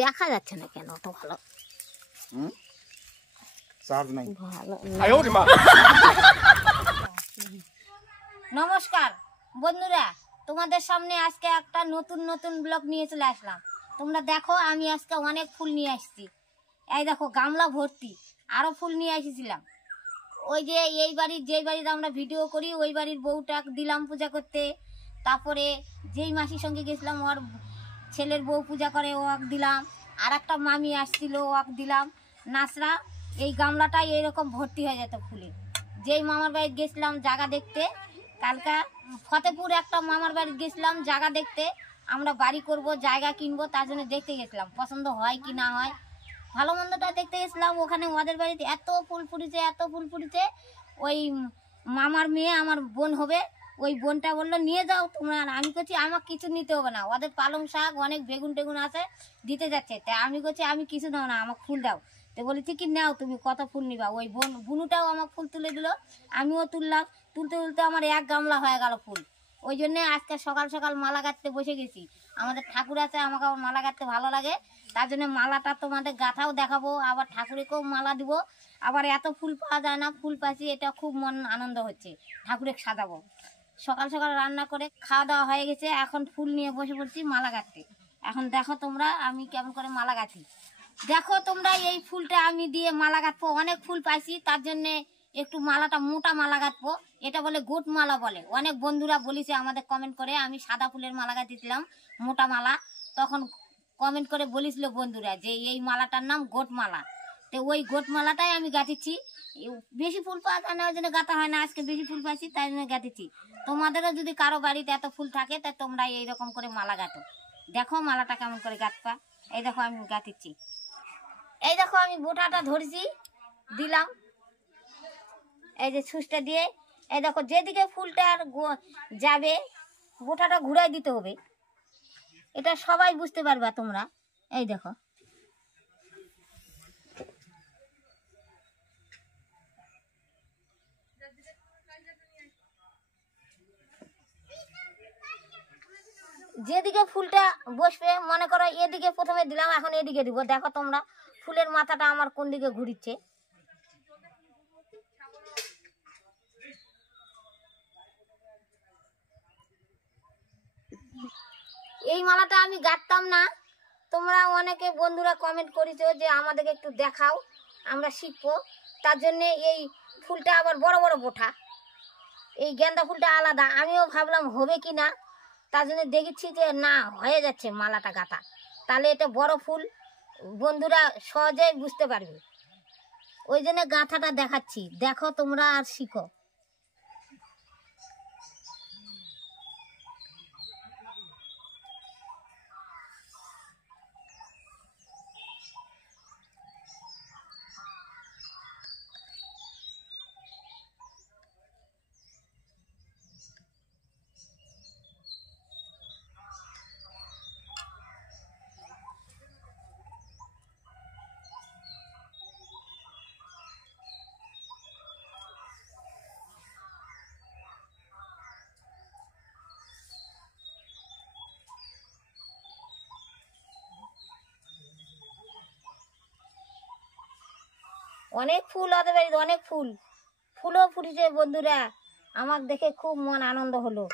দেখা যাচ্ছে না কেন অত ভালো নমস্কার বন্ধুরা, তোমাদের সামনে আজকে একটা নতুন নতুন ব্লগ নিয়ে চলে আসলাম। তোমরা দেখো আমি আজকে অনেক ফুল নিয়ে আসছি। এই দেখো গামলা ভর্তি, আরো ফুল নিয়ে এসেছিলাম। ওই যে এই বাড়ির যেই বাড়িতে আমরা ভিডিও করি ওই বাড়ির বউটা দিলাম পূজা করতে। তারপরে যেই মাসির সঙ্গে গেছিলাম ওর ছেলের বউ পূজা করে ওয়াক দিলাম। আর একটা মামি আসছিল ওয়াক দিলাম। নাচরা এই গামলাটাই এইরকম ভর্তি হয়ে যেত ফুলে। যেই মামার বাড়িতে গেছিলাম জায়গা দেখতে, কালকা ফতেপুর একটা মামার বাড়িতে গেছিলাম জায়গা দেখতে। আমরা বাড়ি করব, জায়গা কিনবো, তার জন্য দেখতে গেছিলাম পছন্দ হয় কি না হয়, ভালো মন্দটা দেখতে গেছিলাম। ওখানে ওদের বাড়িতে এত ফুল ফুটেছে, এত ফুল ফুটেছে। ওই মামার মেয়ে আমার বোন হবে, ওই বোনটা বললো নিয়ে যাও তোমরা। আমি করছি আমার কিছু নিতে হবে না, ওদের পালং শাক অনেক বেগুন টেগুন আছে দিতে যাচ্ছে। তা আমি করছি আমি কিছু দাও না, আমাকে ফুল দাও। তো বলেছি কি নাও তুমি কত ফুল নিবা। ওই বুনুটাও আমাকে ফুল তুলে দিল, আমিও তুললাম। তুলতে তুলতে আমার এক গামলা হয়ে গেল ফুল। ওই জন্যে আজকে সকাল সকাল মালা গাঁথতে বসে গেছি। আমাদের ঠাকুর আছে, আমাকে আবার মালা গাঁথতে ভালো লাগে, তার জন্য মালাটা তোমাদের গাঁথাও দেখাবো, আবার ঠাকুরেকেও মালা দিব। আবার এত ফুল পাওয়া যায় না, ফুল পাচ্ছি, এটা খুব মন আনন্দ হচ্ছে। ঠাকুরেকে সাজাবো। সকাল সকাল রান্না করে খাওয়া দাওয়া হয়ে গেছে, এখন ফুল নিয়ে বসে পড়ছি মালা গাঁথতে। এখন দেখো তোমরা আমি কেমন করে মালা গাঁথি। দেখো তোমরা এই ফুলটা আমি দিয়ে মালা গাঁথবো। অনেক ফুল পাইছি, তার জন্যে একটু মালাটা মোটা মালা গাঁথবো। এটা বলে গোট মালা বলে। অনেক বন্ধুরা বলেছে আমাদের কমেন্ট করে, আমি সাদা ফুলের মালা গাঁথেছিলাম মোটা মালা, তখন কমেন্ট করে বলেছিল বন্ধুরা যে এই মালাটার নাম গোট মালা। তো ওই গোট মালাটাই আমি গাঁথেছি। বেশি ফুল পাওয়া যায় না ওই জন্য গাঁথা হয় না, আজকে বেশি ফুল পাইছি তাই জন্য গাঁথেছি। তোমাদেরও যদি কারো বাড়িতে এত ফুল থাকে তা তোমরা এইরকম করে মালা গাঁথো। দেখো মালাটা কেমন করে গাঁথবা। এই দেখো আমি গাঁথেছি। এই দেখো আমি বোটাটা ধরেছি, দিলাম এই যে ছুঁচটা দিয়ে। এই দেখো যেদিকে ফুলটার যাবে বোটাটা ঘুরাই দিতে হবে, এটা সবাই বুঝতে পারবা তোমরা। এই দেখো যেদিকে ফুলটা বসবে, মনে করো এদিকে প্রথমে দিলাম, এখন এদিকে দিব। দেখো তোমরা ফুলের মাথাটা আমার কোন দিকে ঘুরিচ্ছে। এই মালাটা আমি গাঁথতাম না, তোমরা অনেকে বন্ধুরা কমেন্ট করেছো যে আমাদেরকে একটু দেখাও, আমরা শিখবো। তার জন্যে এই ফুলটা আবার বড় বড় বোঠা, এই গেন্দা ফুলটা আলাদা। আমিও ভাবলাম হবে কি না, তার জন্য দেখেছি যে না হয়ে যাচ্ছে মালাটা গাঁথা। তাহলে এটা বড় ফুল, বন্ধুরা সহজেই বুঝতে পারবে, ওই জন্য গাঁথাটা দেখাচ্ছি। দেখো তোমরা আর শিখো। অনেক ফুল ওদের বাড়িতে, অনেক ফুলও ফুটেছে বন্ধুরা। আমার দেখে খুব মন আনন্দ হলো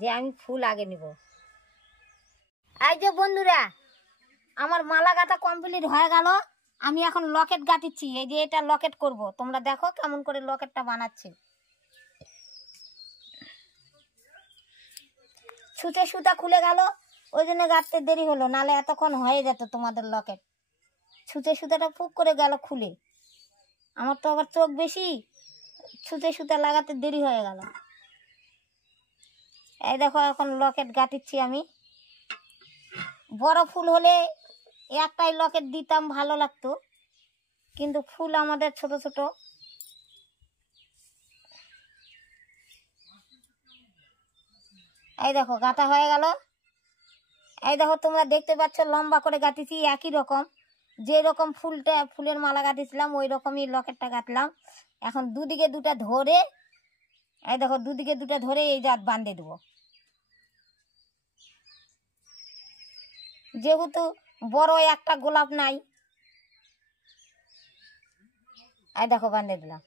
যে আমি ফুল আগে নিব। এই যে বন্ধুরা আমার মালা গাঁথা কমপ্লিট হয়ে গেল। আমি এখন লকেট গাঁথিচ্ছি। এই যে এটা লকেট করব, তোমরা দেখো কেমন করে লকেটটা বানাচ্ছি। ছুঁচে সুতা খুলে গেল, ওই জন্য গাঁথতে দেরি হলো, নালে এতক্ষণ হয়ে যেত তোমাদের লকেট। ছুঁচে সুতাটা ফুক করে গেল খুলে। আমার তো আবার চোখ বেশি, ছুঁচে সুতা লাগাতে দেরি হয়ে গেল। এই দেখো এখন লকেট গাঁথিচ্ছি আমি। বড় ফুল হলে একটাই লকেট দিতাম ভালো লাগতো, কিন্তু ফুল আমাদের ছোট ছোট। এই দেখো গাঁথা হয়ে গেল। এই দেখো তোমরা দেখতে পাচ্ছ লম্বা করে গাঁথিছি, একই রকম যে রকম ফুলের মালা গাঁথিছিলাম ওই রকমই লকেটটা গাঁথলাম। এখন দুদিকে দুটা ধরে, এই দেখো দুদিকে দুটা ধরে এই জাত বাঁধে দেবো। যেহেতু বড় একটা গোলাপ নাই, এই দেখো বাঁধে দিলাম।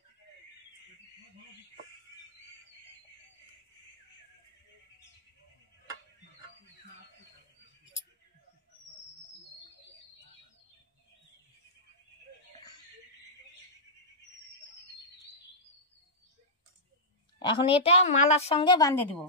এখন এটা মালার সঙ্গে বাঁধে দিব।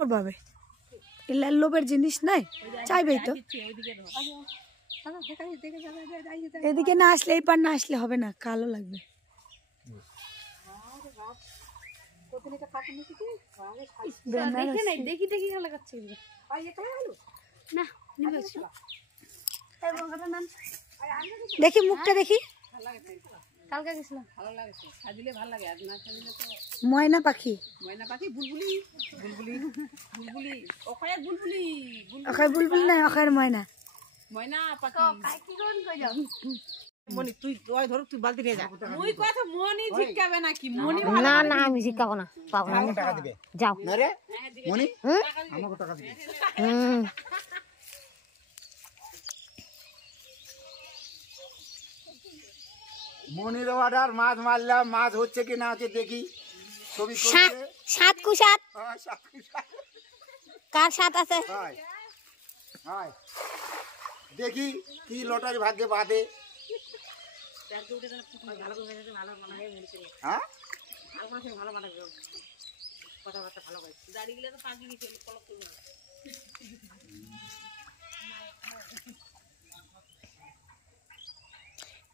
করবে এলা লোভের জিনিস নাই, চাইবেই তো। এদিকে না আসলে এই পার না আসলে হবে না, কালো লাগবে। দেখি মুখটা দেখি। ময়না পাখি, বুলবুলি না অখায়ের ময়না। না না আমি শিখাবো না, পাবো না, যাও। মনির অর্ডার, মাছ মারলাম, মাছ হচ্ছে কি না হচ্ছে দেখি। ছবি সাত কুসাত, কার সাত আছে দেখি কি লটারি ভাগ্যে বাঁধে। হ্যাঁ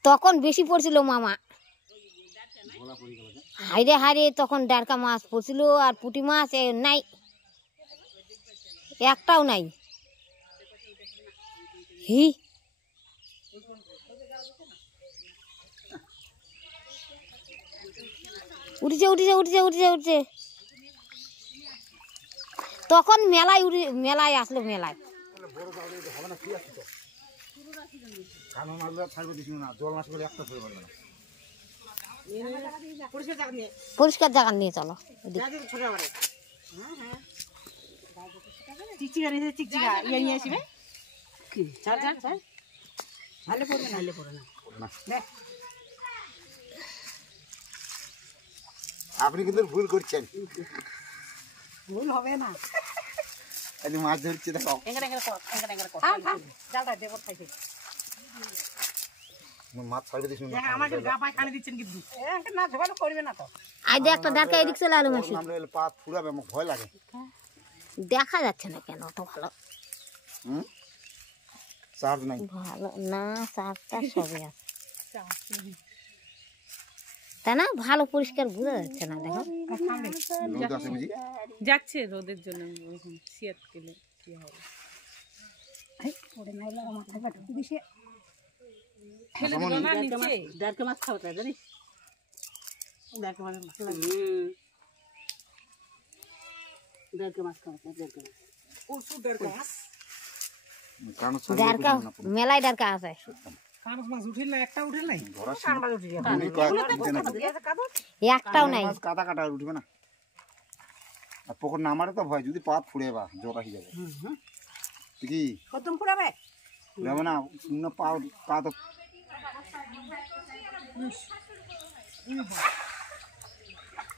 তখন বেশি পড়ছিল মামা, হাইরে হাইরে তখন ডারকা মাছ পড়ছিল আর পুঁটি মাছ নাই, একটাও নাই। হি উঠছে উঠছে উঠছে উঠছে উঠছে, তখন মেলায় মেলায় আসলো, মেলায় পরিষ্কার জায়গা নিয়ে চলো। আপনি কিন্তু ভুল করছেন, ভুল হবে না। মাছ ধরছে দেখো। মাছ ছাড়বে দিস একটা ডাকা এদিক চলে আলো মাসি, পা ফুরাবে, আমার ভয় লাগে। দেখা যাচ্ছে না কেন? তো ভালো চার্জ নাই, ভালো না, চারটা সবই আছে তাই না? ভালো পরিষ্কার বোঝা যাচ্ছে না, দেখো যাচ্ছে রোদের জন্য। শীত গেলে কি হবে? মাছ খাওয়া জানিস, মেলায় ডারকা আছে, একটাও নাই। কাদা কাটা উঠবে না, আর পকর নামারে তো ভয়, যদি পা ফুড়ে বা জ্বর আসি যাবে। কি কত ফুরাবে? ফুরাবে না, পা তো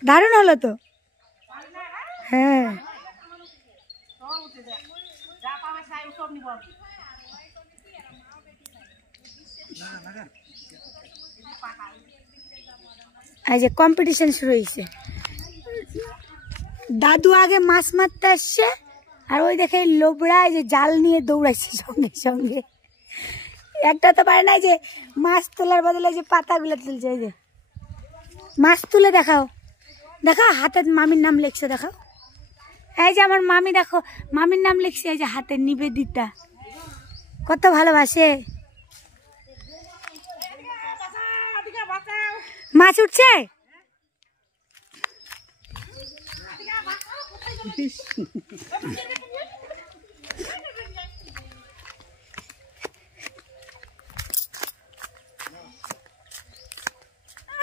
দারুণ হলো তো। হ্যাঁ এই যে কম্পিটিশন শুরু হয়েছে। দাদু আগে মাছ মারতে আসছে, আর ওই দেখে লোবরা এই যে জাল নিয়ে দৌড়াইছে সঙ্গে সঙ্গে। একটা তো পারে না যে মাছ তোলার বদলে যে পাতাগুলো তুলছে। এই যে মাছ তুলে দেখাও, দেখাও হাতে মামির নাম লিখছে, দেখাও। এই যে আমার মামি, দেখো মামির নাম লিখছে, এই যে হাতে নিবেদিতা, কত ভালোবাসে। মাছ উঠছে,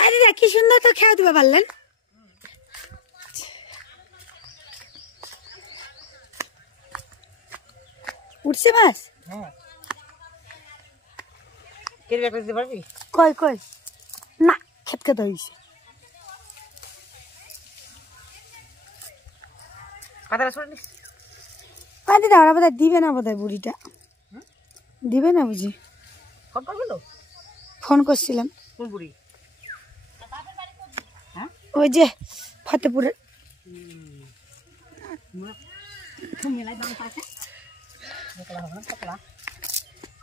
আরে কি সুন্দর তো খেয়ে দিতে পারলেন। উঠছে মাছ, কই কই না, খেত খেতে হয়েছে। পানি দাও, বোধ হয় দিবে না, বোধ হয় বুড়িটা দিবে না বুঝি। ফোন করছিলাম, ওই যে ফতেপুরের।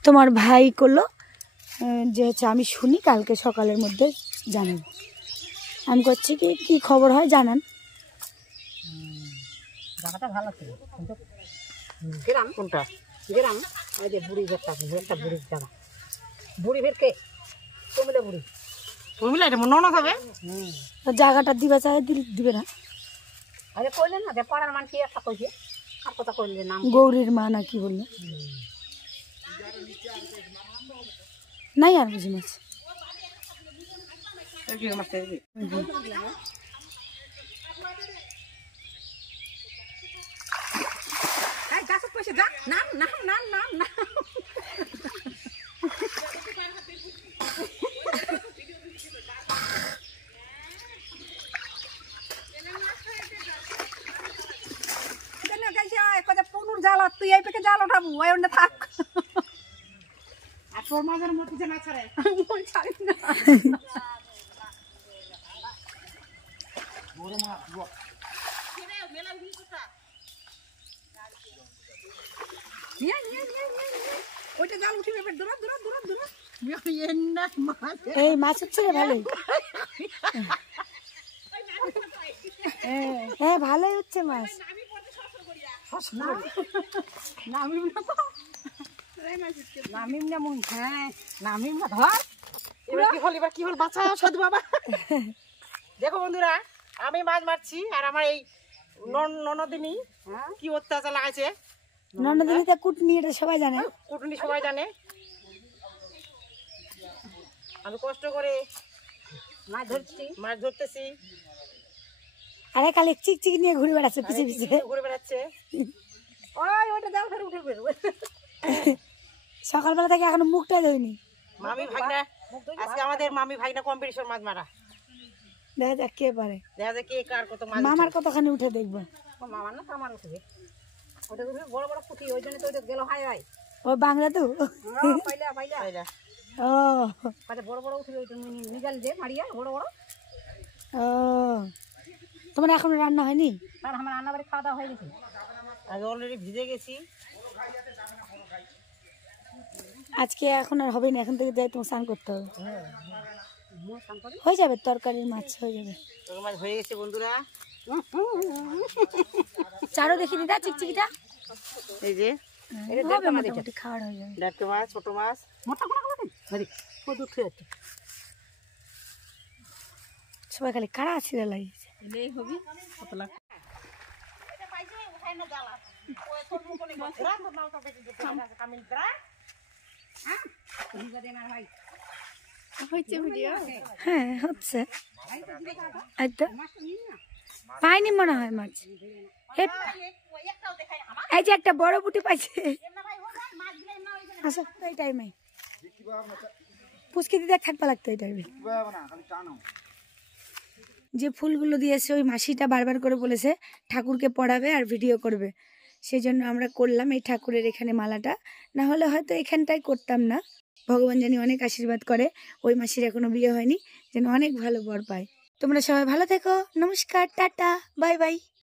তোমার ভাই করলো যে হচ্ছে আমি শুনি কালকে সকালের মধ্যে জানাবো। আমি করছি কি কি খবর হয় জানান। জায়গাটা ভালো ছিল, কিন্তু গ্রাম কোনটা গ্রাম, ওই যে বুড়ি একটা বুড়ির জায়গা, বুড়ি ফেরকে কমিলে বুড়ি কমিলে এটা মনে হবে। জায়গাটা দিবা চাই দিবে না। আরে কইলেন না যে পাড়ার মানুষ একটা কইছে, আর কথা কইলে নাম গৌরীর মা না কি বললো, নাই আর বুঝি মাছ। গাছ কইছে যা নাম নাম নাম নাম নাম জাল, তুই এই পেকে জাল ওঠাবো, ওই অন্য থাক। আর তোর মাঝের মতো যে না ছাড়ে ছাড়ি না। ওইটা জাল উঠিবে, দূরা দূরা দূরা দূরা। এই মাছ হচ্ছে ভালোই, হ্যাঁ ভালোই হচ্ছে মাছ। নামিম না তো, নামিম না মন, হ্যাঁ নামিম না। ধর এবার কি হল, এবার কি হল, বাঁচাও সাধু বাবা। দেখো বন্ধুরা, আমি মাছ মারছি, আর আমার এই ননদিনী কি অত্যাচার লাগাইছে। ননদিনীতে কুটনি, এটা সবাই জানে, কুটুনি সবাই জানে। আমি কষ্ট করে মাছ ধরতেছি, আরে খালি চিকচিক নিয়ে ঘুরে বেড়াচ্ছে পিছে পিছে, ঘুরে বেড়াচ্ছে। ওই ওইটা জাল ফের উঠে বেরোবে। সকালবেলা থেকে এখনো মুখটা ধুইনি। মামি ভাগনা, আজকে আমাদের মামি ভাগনা কম্পিটিশন মাছ মারা। দেখা যাক কে পারে, দেখা যায় কে কার কত মাছ। মামার কতখানি উঠে দেখবো। মামার না আমার উঠবে, ওটা বড় বড় পুঁটি, ওই জন্য তো ওইটা গেল হাই হাই। ওই বাংলা তো পাইলা পাইলা পাইলা, ও বড় বড় উঠবে, ওইটা নিগাল যে মারিয়া বড় বড়। ও তোমার এখনো রান্না হয়নি? আর আমার রান্না বাড়ি খাওয়া দাওয়া হয়ে গেছে, আগে অলরেডি ভিজে গেছি। আজকে এখন আর হবে না, এখন থেকে যাই তোমার স্নান করতে হবে। হয়ে যাবে, তরকারির মাছ হয়ে যাবে। মাছ হয়ে গেছে বন্ধুরা। চারও দেখি দিদা, চিকচিকিটা এই যে মোটামুটি খাওয়ার হয়ে যাবে। ডাটকে মাছ, ছোট মাছ, মোটা সবাই খালি কারা ছিঁড়ে লাগিয়েছে। এলেই হবি কত লাখ। হ্যাঁ হচ্ছে, পাইনি মনে হয় মাছ। এই যে একটা বড় বুটি পাইছে, আচ্ছা এই টাইমে পুচকি দিদা থাকবা লাগতো এই টাইমে। যে ফুলগুলো দিয়েছে ওই মাসিটা বারবার করে বলেছে ঠাকুরকে পড়াবে আর ভিডিও করবে, সেজন্য আমরা করলাম এই ঠাকুরের এখানে মালাটা, না হলে হয়তো এখানটাই করতাম না। ভগবান জানি অনেক আশীর্বাদ করে, ওই মাসির এখনো বিয়ে হয়নি, যেন অনেক ভালো বর পায়। তোমরা সবাই ভালো থেকো, নমস্কার, টাটা, বাই বাই।